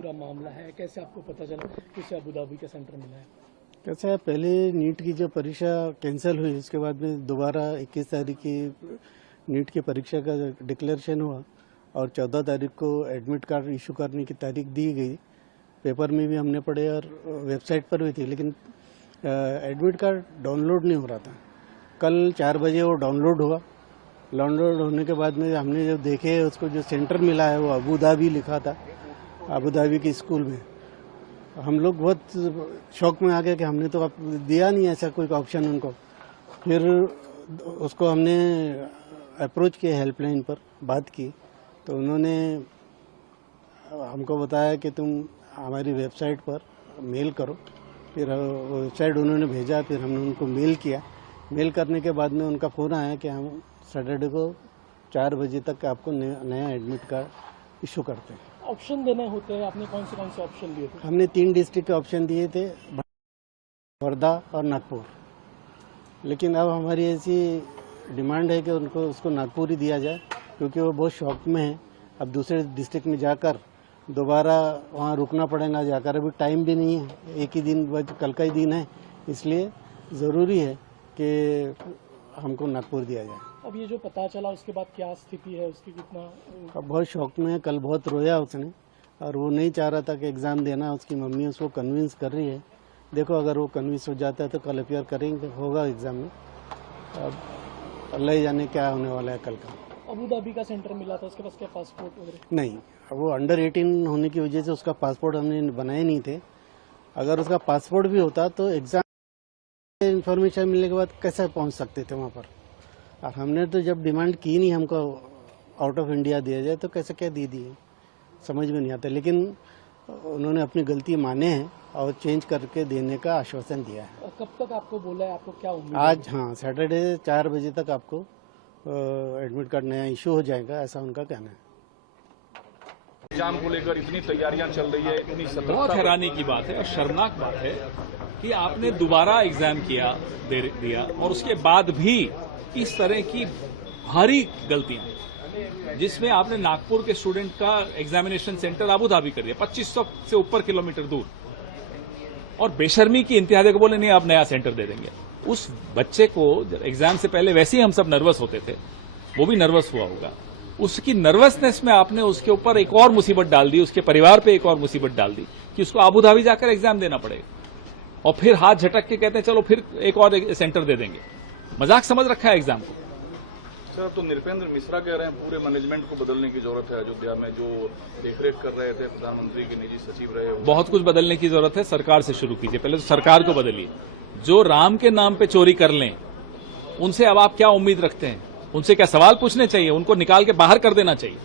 पूरा मामला है, कैसे आपको पता चला कि उसे अबू धाबी का सेंटर मिला है? कैसा है, पहले नीट की जो परीक्षा कैंसिल हुई उसके बाद में दोबारा 21 तारीख की नीट की परीक्षा का डिक्लेरेशन हुआ और 14 तारीख को एडमिट कार्ड इशू करने की तारीख दी गई। पेपर में भी हमने पढ़े और वेबसाइट पर भी थी, लेकिन एडमिट कार्ड डाउनलोड नहीं हो रहा था। कल 4 बजे वो डाउनलोड हुआ। डाउनलोड होने के बाद में हमने जो देखे उसको जो सेंटर मिला है वो अबू धाबी लिखा था, अबू धाबी के स्कूल में। हम लोग बहुत शौक में आ गए कि हमने तो अब दिया नहीं ऐसा कोई ऑप्शन उनको। फिर उसको हमने अप्रोच किया, हेल्पलाइन पर बात की, तो उन्होंने हमको बताया कि तुम हमारी वेबसाइट पर मेल करो। फिर वेबसाइट उन्होंने भेजा, फिर हमने उनको मेल किया। मेल करने के बाद में उनका फ़ोन आया कि हम सैटरडे को 4 बजे तक आपको नया एडमिट कार्ड इशू करते हैं। ऑप्शन देने होते हैं, आपने कौन से ऑप्शन दिए थे? हमने 3 डिस्ट्रिक्ट के ऑप्शन दिए थे, वर्धा और नागपुर। लेकिन अब हमारी ऐसी डिमांड है कि उनको उसको नागपुर ही दिया जाए, क्योंकि वो बहुत शौक में है। अब दूसरे डिस्ट्रिक्ट में जाकर दोबारा वहाँ रुकना पड़ेगा जाकर, अभी टाइम भी नहीं है, एक ही दिन बस कल का ही दिन है, इसलिए ज़रूरी है कि हमको नागपुर दिया जाए। अब ये जो पता चला उसके बाद क्या स्थिति है उसकी, कितना? अब बहुत शौक में है, कल बहुत रोया उसने और वो नहीं चाह रहा था कि एग्ज़ाम देना। उसकी मम्मी उसको कन्विंस कर रही है। देखो अगर वो कन्विंस हो जाता है तो कल अपियर करेंगे, होगा एग्ज़ाम में। अब अल्लाह ही जाने क्या होने वाला है कल का। अबू धाबी का सेंटर मिला था, उसके पास क्या पासपोर्ट वगैरह? नहीं, वो अंडर 18 होने की वजह से उसका पासपोर्ट हमने बनाए नहीं थे। अगर उसका पासपोर्ट भी होता तो एग्ज़ाम इन्फॉर्मेशन मिलने के बाद कैसे पहुंच सकते थे वहाँ पर। और हमने तो जब डिमांड की नहीं हमको आउट ऑफ इंडिया दिया जाए, तो कैसे क्या दे दिए, समझ में नहीं आता। लेकिन उन्होंने अपनी गलती माने हैं और चेंज करके देने का आश्वासन दिया है। कब तक आपको बोला है, आपको क्या उम्मीद? आज हाँ, सैटरडे 4 बजे तक आपको एडमिट कार्ड नया इशू हो जाएगा, ऐसा उनका कहना है। एग्जाम को लेकर इतनी तैयारियां चल रही है, इतनी बहुत हैरानी की बात है और शर्मनाक बात है कि आपने दोबारा एग्जाम दिया और उसके बाद भी इस तरह की भारी गलतियां, जिसमें आपने नागपुर के स्टूडेंट का एग्जामिनेशन सेंटर अबू धाबी कर दिया 2500 से ऊपर किलोमीटर दूर, और बेशर्मी की इंतहा देकर बोले नहीं आप नया सेंटर दे देंगे। उस बच्चे को एग्जाम से पहले वैसे ही हम सब नर्वस होते थे, वो भी नर्वस हुआ होगा। उसकी नर्वसनेस में आपने उसके ऊपर एक और मुसीबत डाल दी, उसके परिवार पे एक और मुसीबत डाल दी कि उसको अबू धाबी जाकर एग्जाम देना पड़ेगा, और फिर हाथ झटक के कहते हैं चलो फिर एक और सेंटर दे देंगे। मजाक समझ रखा है एग्जाम को। सर, तो नृपेंद्र मिश्रा कह रहे हैं पूरे मैनेजमेंट को बदलने की जरूरत है। अयोध्या में जो देखरेख कर रहे थे, प्रधानमंत्री के निजी सचिव रहे, बहुत कुछ बदलने की जरूरत है। सरकार से शुरू कीजिए, पहले तो सरकार को बदलिए। जो राम के नाम पे चोरी कर लें उनसे अब आप क्या उम्मीद रखते हैं? उनसे क्या सवाल पूछने चाहिए? उनको निकाल के बाहर कर देना चाहिए।